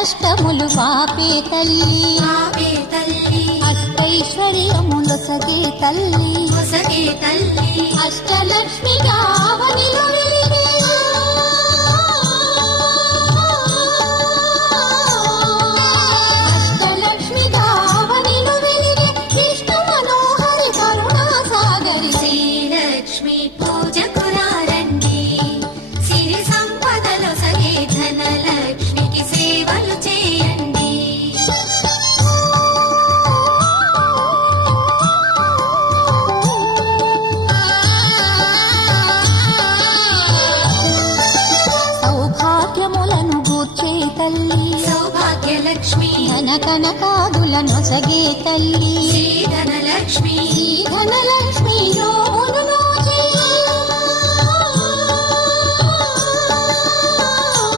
కష్టములు పాపే తల్లి అష్టైశ్వర్యములొసగే తల్లి అష్టలక్ష్మి కావనిలో వెలిగే అష్టలక్ష్మి కావనిలో వెలిగే విష్ణు మనోహరి కరుణా సాగరి శ్రీలక్ష్మి పూజకు రండి సిరి సంపదలు సగే ధనలక్ష్మికి సేవలు చేయండి సౌభాగ్యములను గూర్చే తల్లి సౌభాగ్యలక్ష్మి ధన కనకాదులను సగే తల్లి శ్రీ ధనలక్ష్మి ధనలక్ష్మి